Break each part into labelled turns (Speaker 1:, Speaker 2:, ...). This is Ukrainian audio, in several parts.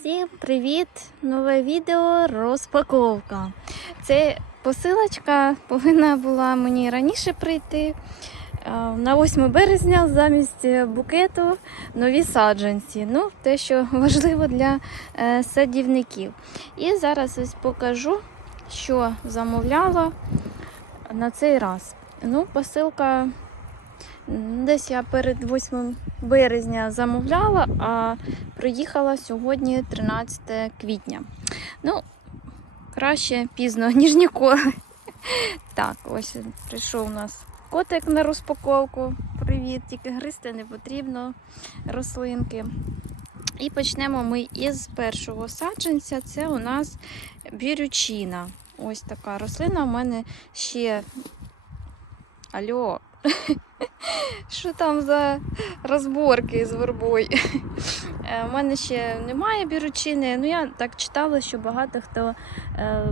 Speaker 1: Всім привіт! Нове відео розпаковка. Це посилочка повинна була мені раніше прийти. Е, На 8 березня замість букету нові саджанці. Ну, те, що важливо для е, садівників. І зараз ось покажу, що замовляла на цей раз. Ну, посилка десь я перед 8 березня замовляла, а приїхала сьогодні 13 квітня. Ну, краще пізно, ніж ніколи. Так, ось прийшов у нас котик на розпаковку. Привіт, тільки гристи не потрібно рослинки. І почнемо ми із першого саджанця. Це у нас бірючина. Ось така рослина. У мене ще. Алло, що там за розборки з вербою? Е, У мене ще немає біручини. Ну я так читала, що багато хто е,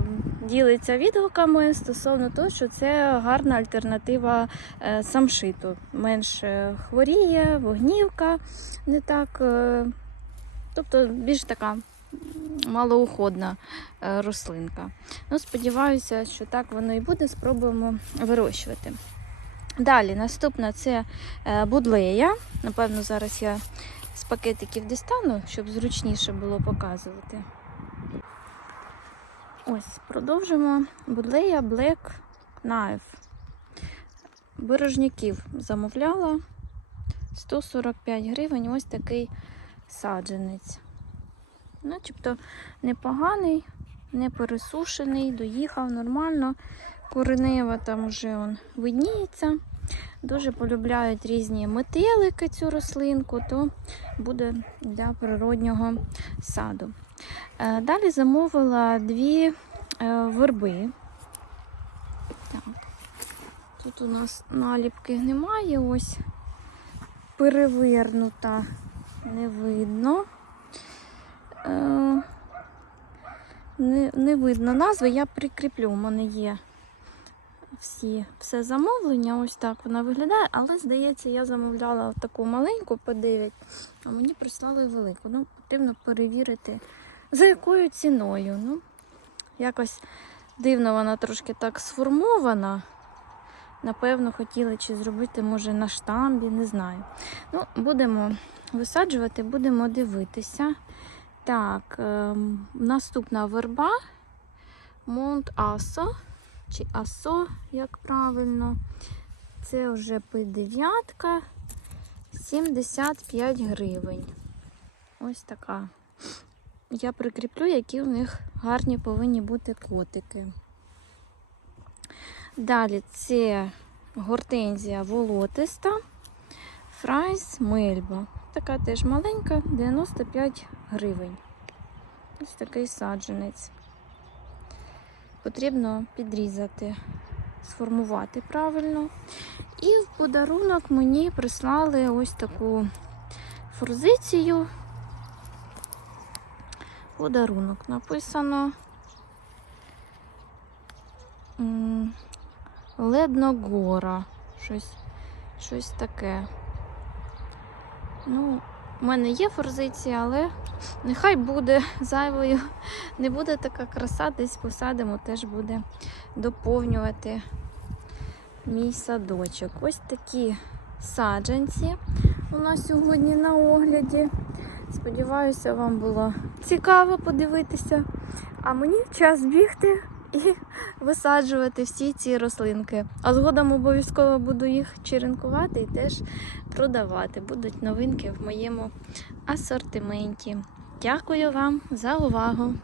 Speaker 1: ділиться відгуками стосовно того, що це гарна альтернатива е, самшиту. Менш е, хворіє, вогнівка не так. Е, тобто більш така малоуходна е, рослинка. Ну, сподіваюся, що так воно і буде. Спробуємо вирощувати. Далі, наступна це е, будлея. Напевно, зараз я з пакетиків дістану, щоб зручніше було показувати. Ось, продовжимо. Будлея Black Knife. Бережняків замовляла 145 гривень. Ось такий саджанець. Начебто непоганий, не пересушений, доїхав нормально. Коренева там вже он видніється. Дуже полюбляють різні метелики цю рослинку, то буде для природнього саду. Е, Далі замовила дві е, верби. Тут у нас наліпки немає, ось перевернута, не видно. Е, Не, не видно назви, я прикріплю, у мене є всі, все замовлення, ось так вона виглядає, але здається, я замовляла таку маленьку по 9, а мені прислали велику. Ну, потрібно перевірити, за якою ціною. Ну, якось дивно вона трошки так сформована. Напевно, хотіли чи зробити, може, на штамбі, не знаю. Ну, будемо висаджувати, будемо дивитися. Так, ем, наступна верба Монт Асо чи АСО, як правильно. Це вже П9, 75 гривень. Ось така. Я прикріплю, які у них гарні повинні бути котики. Далі це гортензія волотиста, фрайс мельба. Така теж маленька, 95 гривень. Ось такий саджанець потрібно підрізати, сформувати правильно. І в подарунок мені прислали ось таку форзицію. Подарунок написано Ледногора. Щось, щось таке. Ну, у мене є форзиція, але нехай буде зайвою. Не буде така краса, десь посадимо, теж буде доповнювати мій садочок. Ось такі саджанці у нас сьогодні на огляді. Сподіваюся, вам було цікаво подивитися. А мені час бігти і висаджувати всі ці рослинки. А згодом обов'язково буду їх черенкувати і теж продавати. Будуть новинки в моєму асортименті. Дякую вам за увагу!